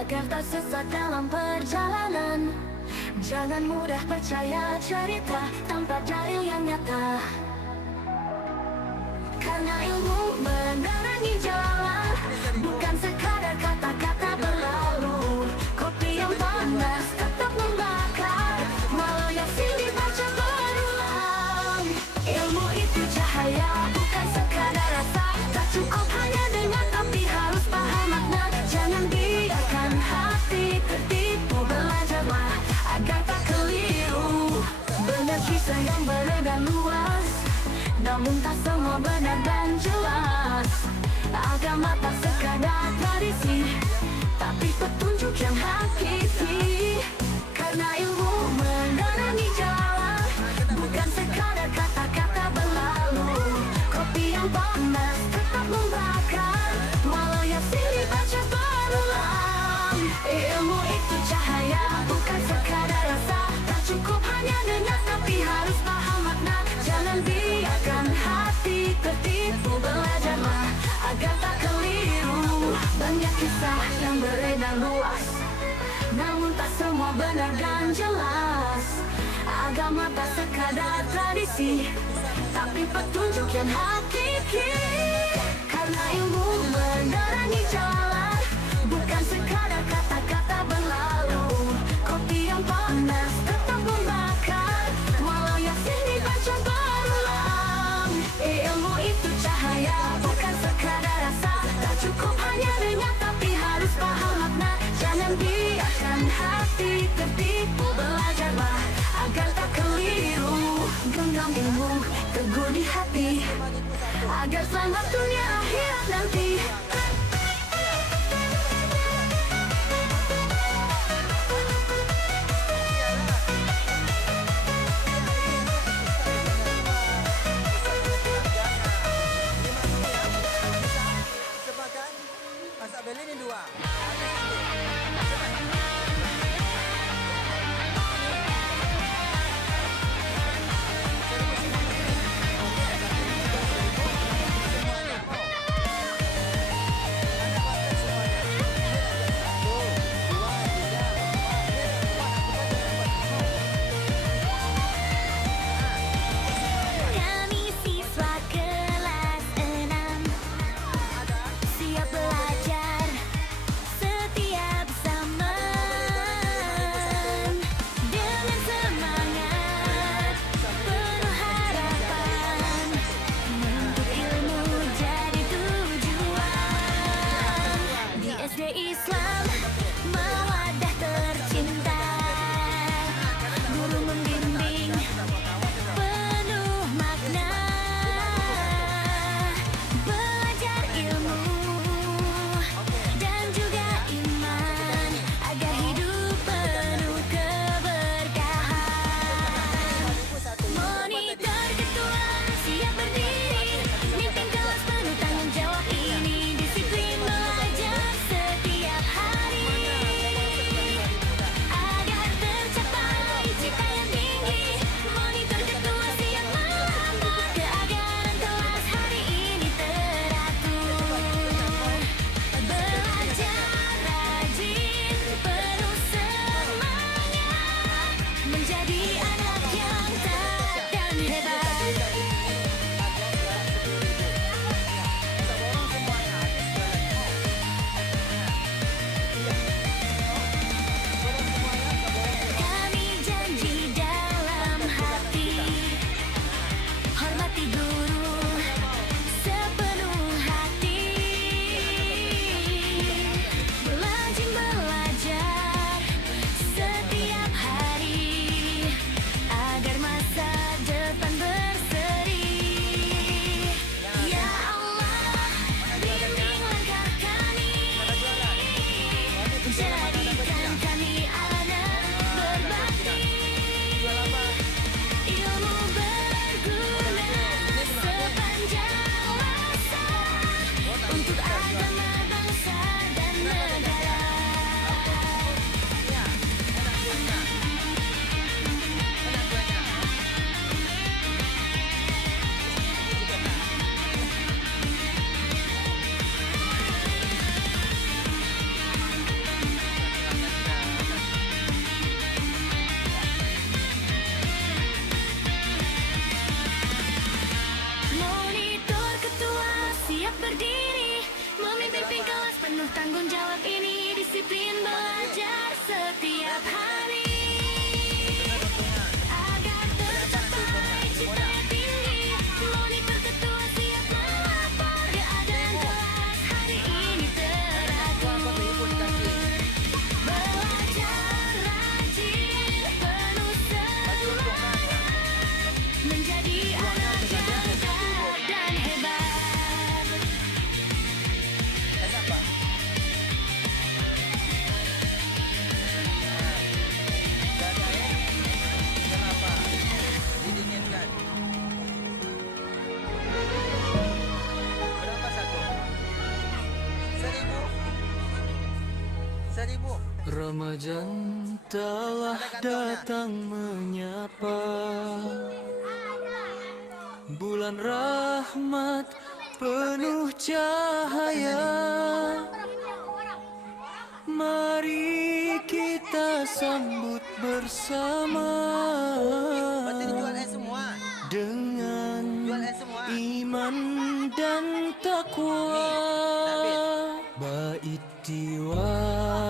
agar tak sesat dalam perjalanan. Jangan mudah percaya cerita tanpa dalil yang nyata, karena ilmu menerangi jalan, bukan sekadar kata-kata berlalu. Kopi yang panas tetap membakar, walau yang silih baca berulang. Ilmu itu cahaya, bukan sekadar rasa. Tak cukup hanya dengar, tapi harus paham makna. Jangan biarkan hati tertipu, belajarlah agar tak keliru. Banyak kisah yang beredar luas, namun tak semua benar dan jelas. Agama tak sekadar tradisi, tapi petunjuk yang hakiki. Karena ilmu menerangi jalan, bukan sekadar kata-kata berlalu. Kopi yang panas tetap membakar, walau yang silih baca berulang. Ilmu itu cahaya, bukan sekadar rasa. Tak cukup hanya dengar, tapi harus paham makna. Jangan biarkan hati tertipu, belajarlah agar tak keliru. Banyak kisah yang beredar luas, namun tak semua benar dan jelas. Agama tak sekadar tradisi, tapi petunjuk yang hakiki. Karena ilmu menerangi jalan, bukan sekadar kata-kata berlalu. Kopi yang panas tetap membakar, walau yang silih baca berulang. Ilmu itu cahaya, bukan sekadar rasa. Tak cukup hanya dengar, tapi harus paham makna. Jangan biarkan hati tertipu, belajarlah agar tak keliru. Genggam ilmu, teguh di hati, agar selamat dunia akhirat nanti. Masak beli ni dua. menjadi anak yang gagah dan hebat. Kenapa? Dari air. Kenapa? Didinginkan. Berapa satu? 1.000. 1.000. Ramadan telah datang menyapa, bulan rahmat penuh cahaya. Mari kita sambut bersama Berarti dijual air semua. dengan Jual air semua. iman dan takwa. Bait tiwa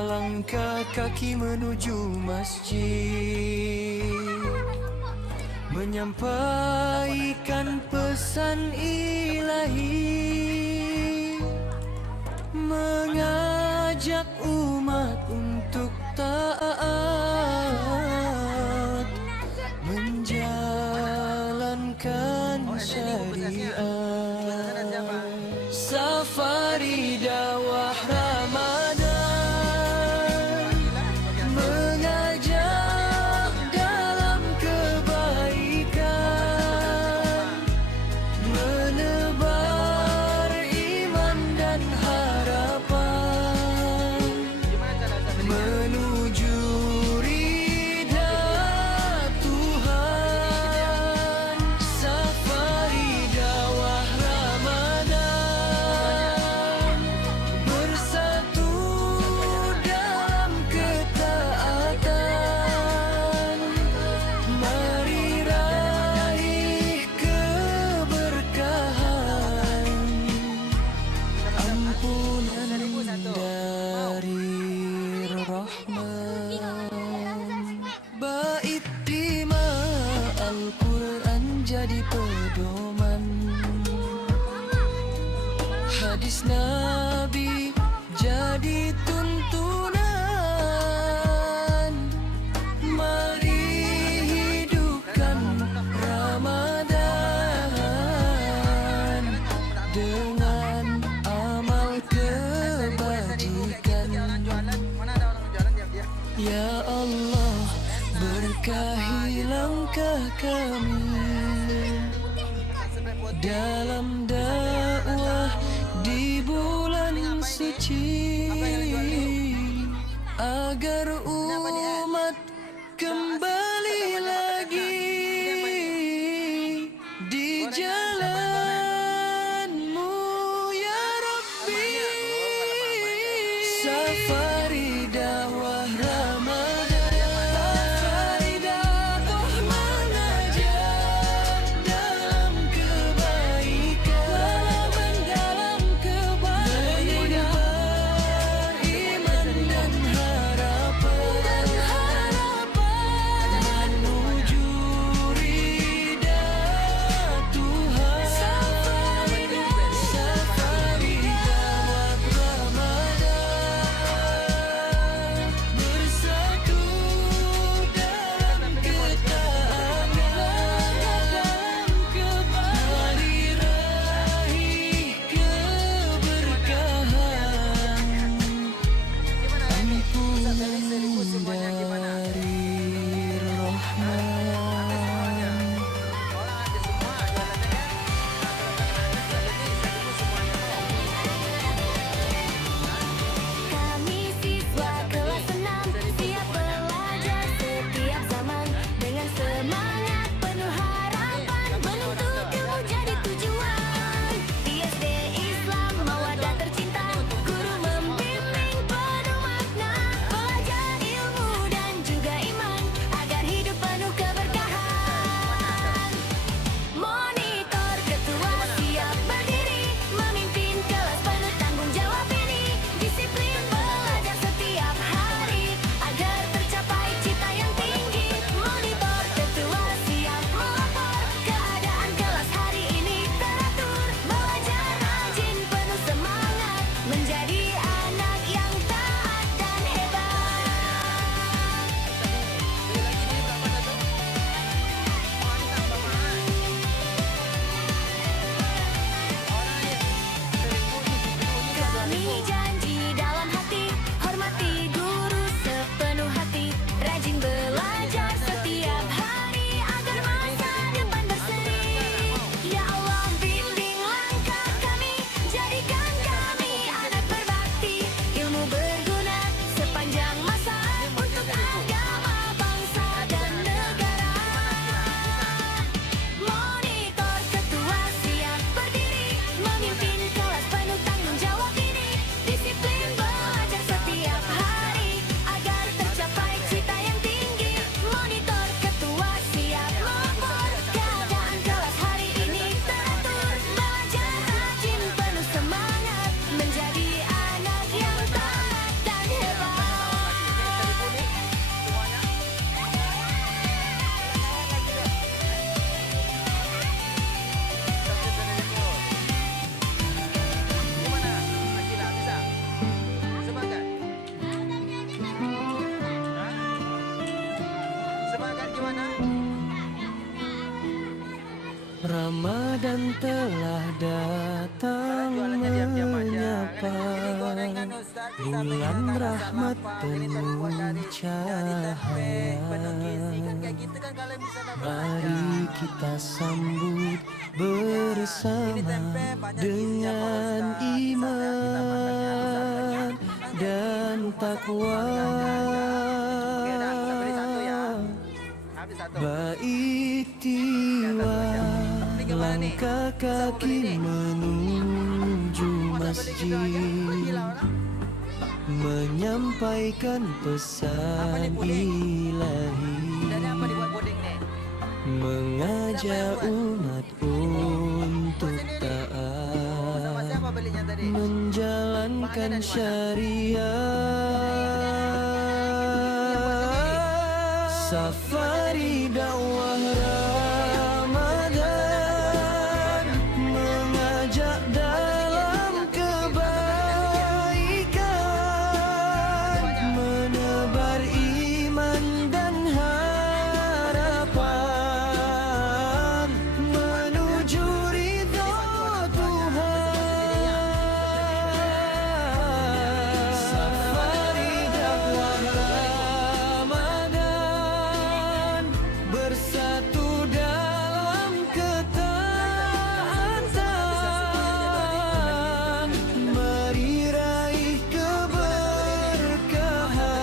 langkah kaki menuju masjid, menyampaikan pesan ilahi, mengajak umat untuk taat, menjalankan syariat. Safari dakwah Ramadan mengajak dalam kebaikan, menebar iman dan harapan, menuju ridha Tuhan. Safari dakwah Ramadan bersatu dalam ketaatan. Mari raih keberkahan, ampunan dari Rahman. Bait dima Al-Quran jadi pedoman, hadis Nabi jadi tuntunan. Mari hidupkan Ramadan dengan amal kebajikan. Mana ada orang jualan diam-diam. Ya Allah, berkahi langkah kami dalam dakwah di bulan suci, agar umat kembali lagi di jalanmu ya Rabbi. Safari dakwah Ramadan, safari dakwah mengajak dalam kebaikan, dalam kebaikan, menebar iman dan harapan. Ramadan telah datang Jualannya diam-diam aja. menyapa, Ini gorengan Ustaz, kita bulan pengen rahmat sama-sama. Ini kalau buat dari penuh tempe, penuh gizi kan cahaya. kayak gitu kan kalian bisa dapat Mari kita sambut Ini bersama tempe banyak gizinya, Pak dengan Ustaz. Bisa ya, kita makannya iman dan takwa. Oke dah, kita beli satu ya. Habis satu. Baitiwa langkah kaki menuju masjid, menyampaikan pesan ilahi, Dan apa dibuat puding nih? mengajak umat untuk Sama taat, siapa belinya tadi? menjalankan syariat. Safari dakwah Ramadan mengajak dalam kebaikan, menebar iman dan harapan menuju ridho Tuhan. Safari dakwah Ramadan bersatu dalam ketaatan, mari raih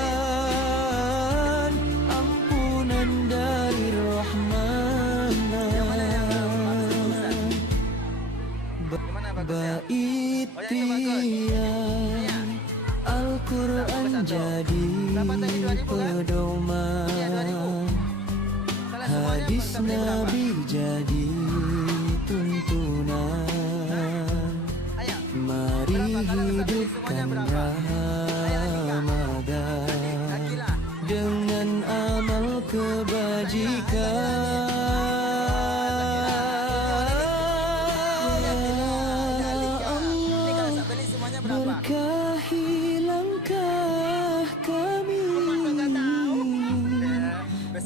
keberkahan, ampunan dari Rahman. Gimana bagusnya? Baitian Al-Quran jadi pedoman, hadis Nabi jadi tuntunan. Ayo. Mari hidupkan Ramadan dengan amal kebajikan. Ini kalau saya beli semuanya berapa? Berkahi langkah kami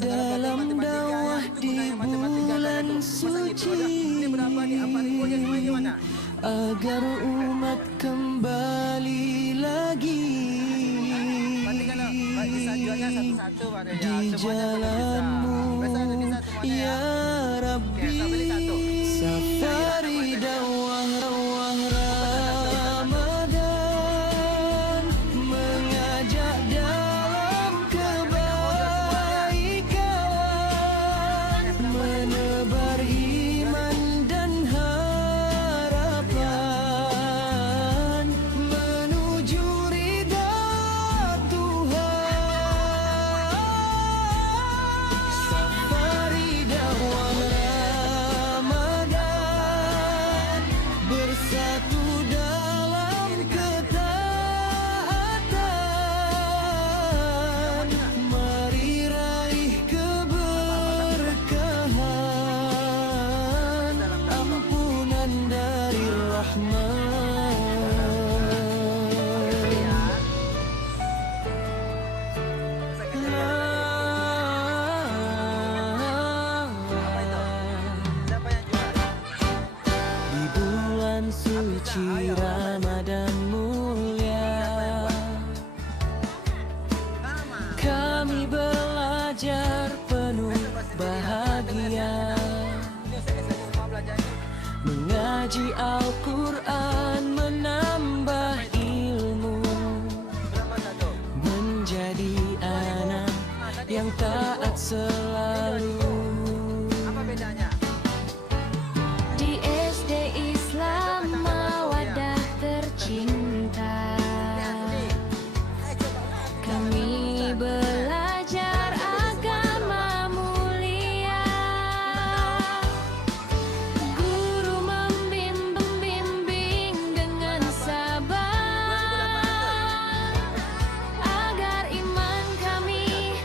dalam dakwah di bulan suci, Ini berapa nih? 4.000 aja semuanya gimana? agar umat kembali lagi Berarti kalau bisa jualnya satu-satu Pak ya. di Semuanya kalau jalanmu bisa. Bisa semuanya ya ya. Rabbi. Oke, saya beli satu. Safari dakwah Ramadan mengajak dalam kebaikan, menebar iman dan harapan menuju ridha Tuhan. Safari dakwah Ramadan bersatu dalam ketaatan, mari raih keberkahan, ampunan dari Rahman. Siapa yang jual? Di bulan suci Ramadan mulia, kami belajar penuh bahagia, Ini saya semua belajar ini. mengaji Al-Quran, menambah ilmu, Berapa satu? menjadi anak yang taat selalu. Apa bedanya? Di SD Islam Mawadah tercinta, kami belajar agama mulia. Guru membimbing dengan sabar, agar iman kami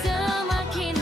semakin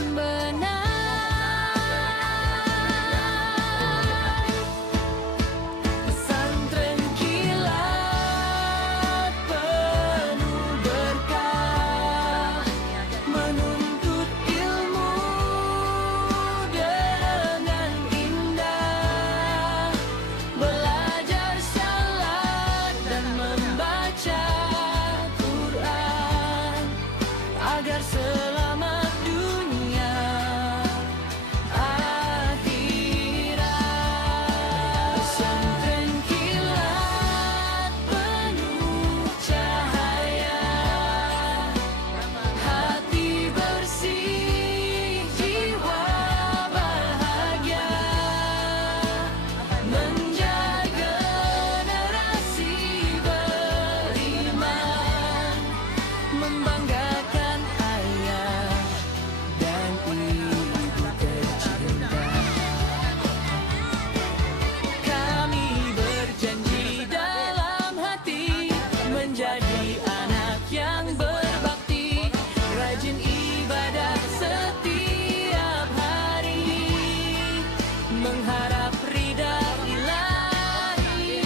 mengharap ridha ilahi.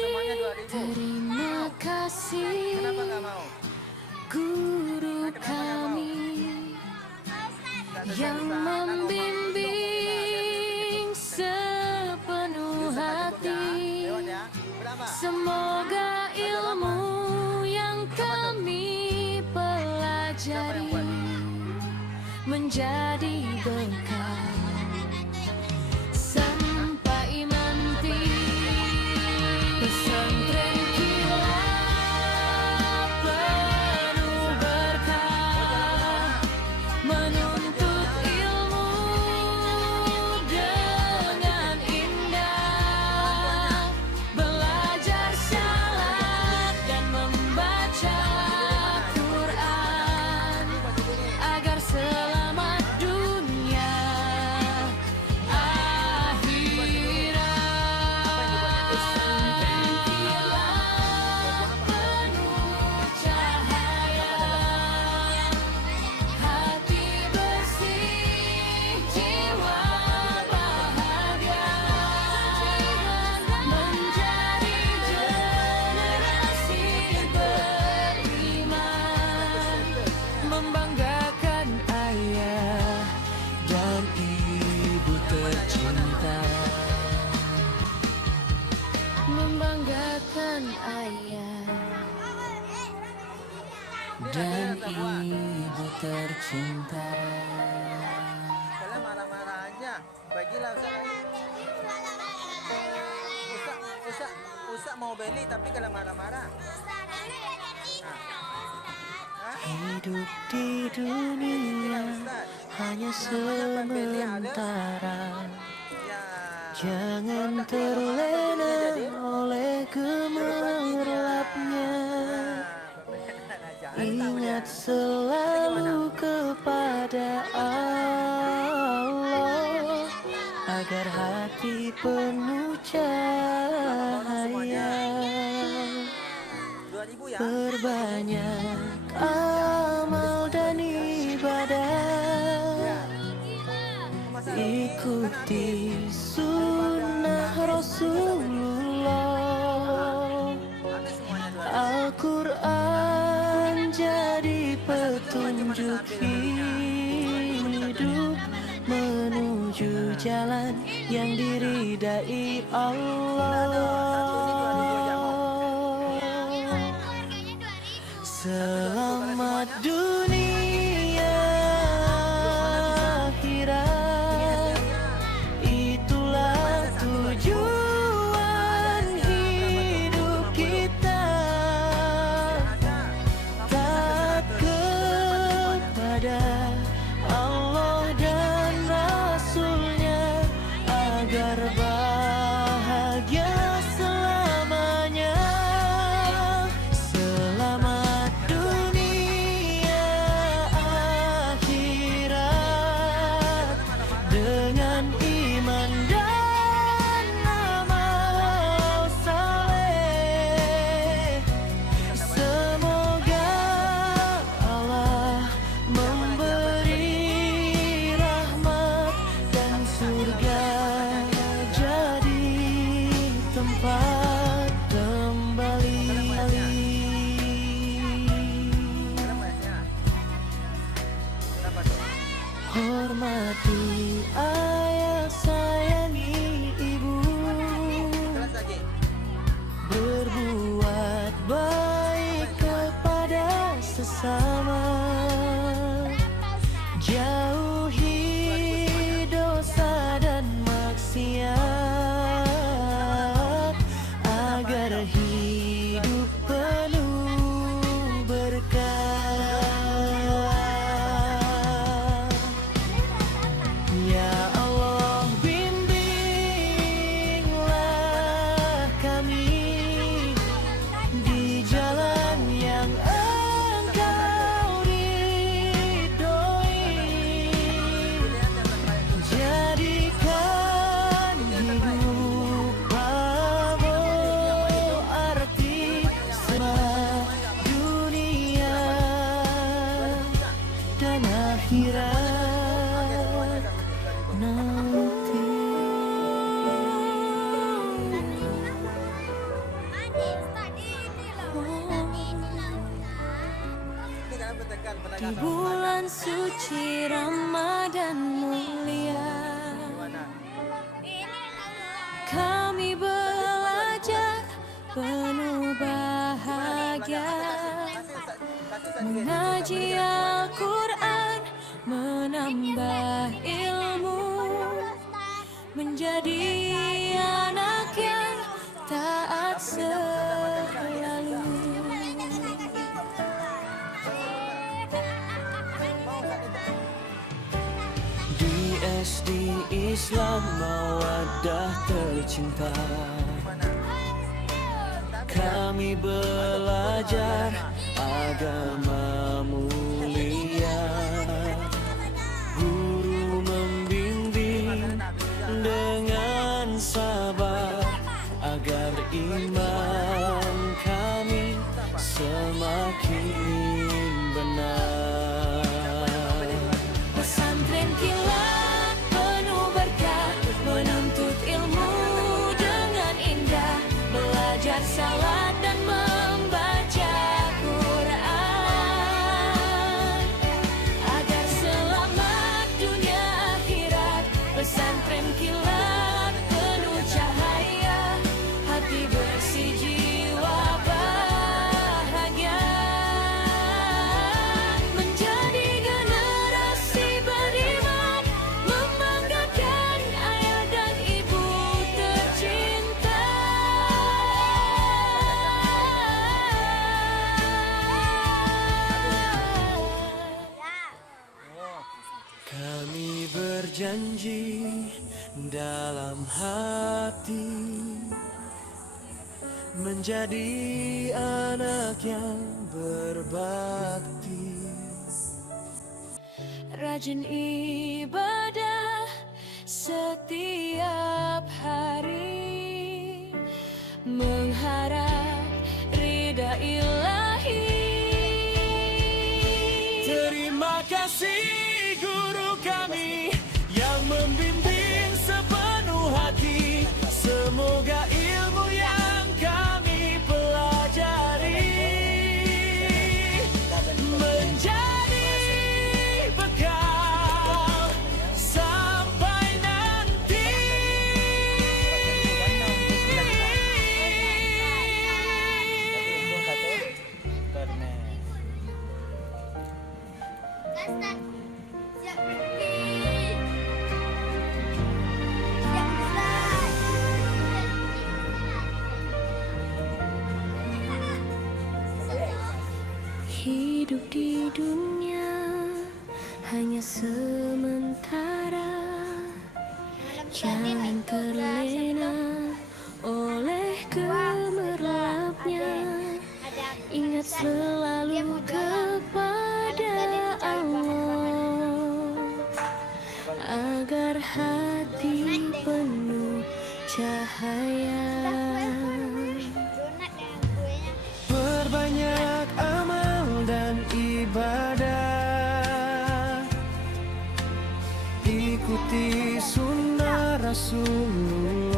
Semuanya 2000. Terima kasih Kenapa nggak mau? guru kami yang membimbing sepenuh hati. Lewat ya. Berapa? Semoga ilmu yang kami pelajari menjadi bekal sampai nanti. Pesantren kilat penuh berkah, menuntut ilmu dengan indah, belajar salat dan membaca Quran agar selamat dunia akhirat. Pesantren kilat penuh cahaya, hati bersih, jiwa bahagia, menjadi generasi beriman, membanggakan ayah Dan ibu tercinta, membanggakan ayah. dan ibu tercinta. Kalian marah-marah aja. Bagilah Ustaz. Ustaz mau beli tapi kalian marah-marah. Hah? Hidup di dunia hanya sementara. Ya. Jangan terlena oleh gemerlapnya. Ingat selalu kepada Allah agar hati penuh cahaya. 2000 ya. Perbanyak amal dan ibadah, ikuti sunnah Rasulullah. Habis semuanya 2000. Al-Quran jadi petunjuk hidup menuju jalan yang diridai Allah. Selamat dunia akhirat, itulah tujuan hidup kita. Taat kepada Allah dan Rasulnya agar bahagia selamanya. Selamat dunia akhirat, dengan iman dan amal saleh. Semoga Allah memberi rahmat dan surga jadi tempat kembali. Berapa tuh? Hormati ayah di bulan suci Ramadan mulia. Kami belajar penuh bahagia, mengaji Al-Quran, menambah ilmu, menjadi anak yang taat selalu. Di SD Islam Mawaddah tercinta, kami belajar agama mulia. Guru membimbing dengan sabar agar iman kami semakin benar. Pesantren kilat penuh berkah, menuntut ilmu dengan indah, belajar salat dan membaca Quran agar selamat dunia akhirat. Pesantren kilat penuh cahaya, hati bersih jiwa bahagia, menjadi generasi beriman, membanggakan ayah dan ibu tercinta. Kami berjanji dalam hati menjadi anak yang berbakti, Rajin ibadah setiap hari, mengharap ridha ilahi. Terima kasih guru kami yang membimbing sepenuh hati. Semoga ilmu yang kami pelajari menjadi bekal sampai nanti. Siap berdiri. Siap besar. Hidup di dunia hanya sementara, jangan terlena oleh gemerlapnya. Ingat selalu kepada Allah agar hati penuh cahaya. Donat dengan kuenya. Perbanyak amal dan ibadah, ikuti sunnah Rasulullah.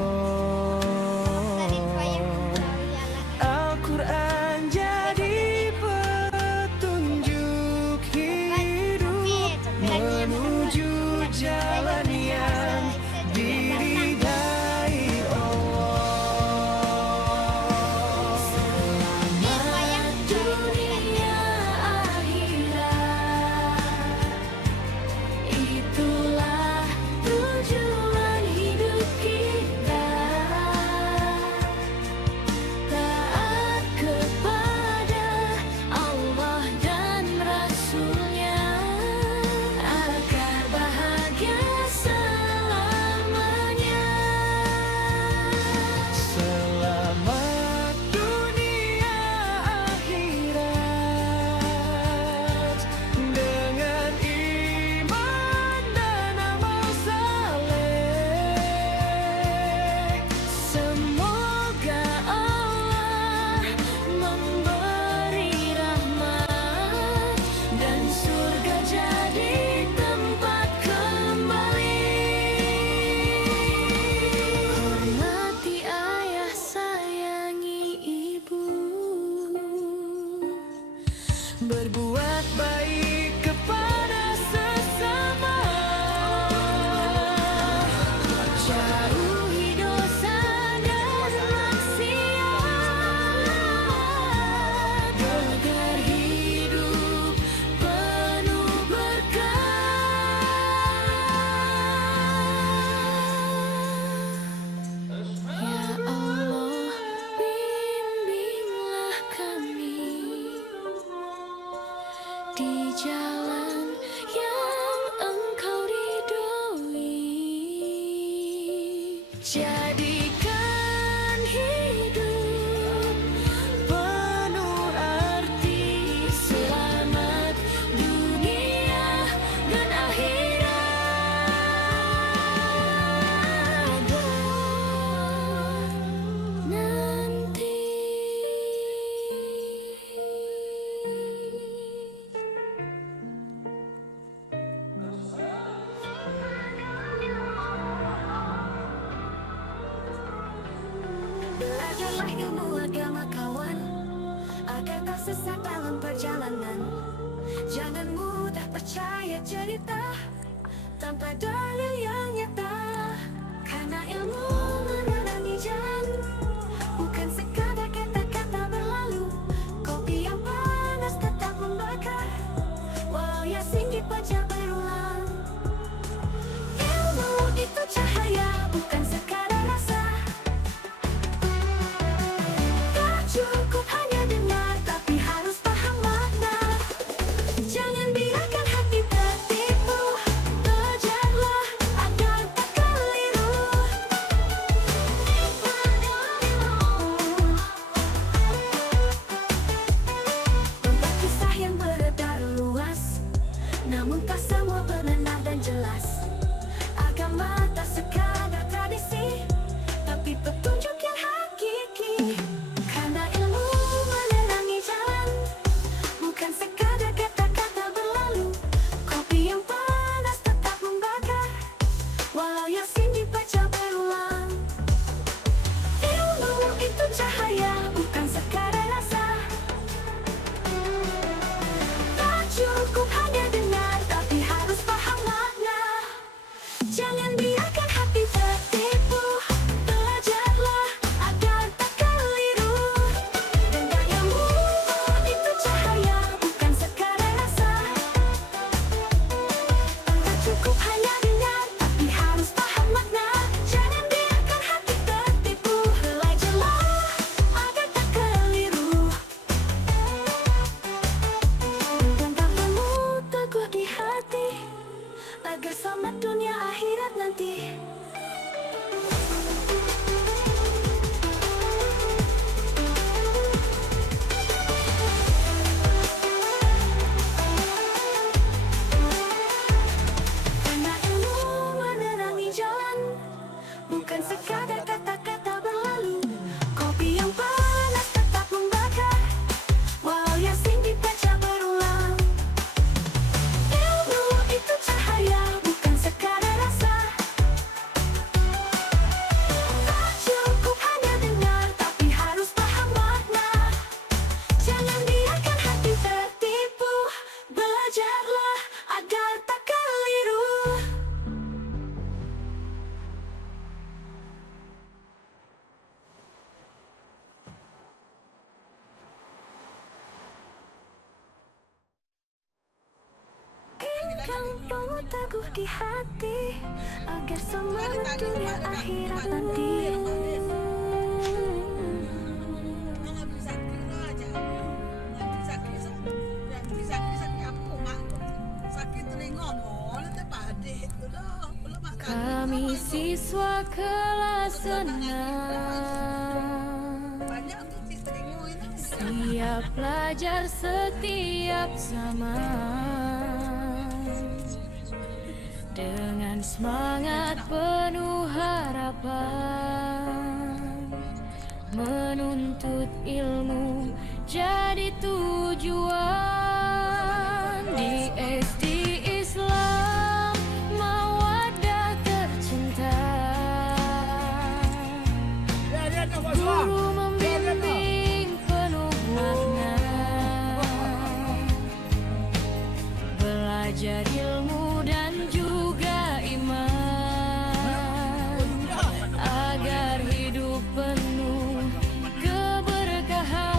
Al-Quran jadi petunjuk hidup menuju jalan yang diridai Allah. Selamat dunia akhirat, itulah tujuan hidup kita. Jadikan hidup penuh arti, selamat dunia dan akhirat nanti. Belajarlah ilmu agama kawan, agar tak sesat dalam perjalanan. Jangan mudah percaya cerita tanpa dalil yang nyata, karena ilmu menerangi jalan, bukan sekadar kata-kata berlalu. Kopi yang panas tetap membakar, walau Yasin dibaca berulang. Ilmu itu cahaya, bukan sekadar rasa. Tak cukup hanya dengar, tapi harus paham makna. Jangan biarkan hati tertipu, belajarlah agar tak keliru. Membuat kisah yang beredar luas, namun tak semua benar dan jelas. Agama tak sekadar tradisi, tapi petunjuk yang hakiki. Karena ilmu menerangi jalan, bukan sekadar kata-kata berlalu. Kopi yang panas tetap membakar, walau Yasin dibaca berulang. Ilmu itu cahaya, bukan sekadar rasa. Tak cukup hanya dengar, tapi harus paham makna. Jangan biarkan hati tertipu, belajarlah agar tak keliru. Tentang ilmu itu cahaya, bukan sekadar rasa. Tak cukup hanya dengar, tapi harus paham makna. Jangan biarkan hati tertipu, belajarlah agar tak keliru. Tentang ilmu teguh di hati, agar selamat dunia akhirat nanti. Karena ilmu menerangi jalan, bukan sekadar kata-kata berlalu. Kopi yang panas tetap membakar, walau Yasin dibaca berulang. Ilmu itu cahaya, bukan sekadar rasa. Tak cukup hanya dengar, tapi harus paham makna. Jangan biarkan hati tertipu, belajarlah agar tak keliru. Pegang ilmu teguh di hati, agar selamat dunia akhirat nanti. Kami siswa kelas 6, siap belajar setiap zaman, dengan semangat penuh harapan, menuntut ilmu jadi tujuan. Di SD Islam Mawaddah tercinta, guru membimbing penuh makna, belajar ilmu dan juga iman, agar hidup penuh keberkahan.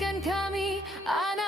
jadikan kami anak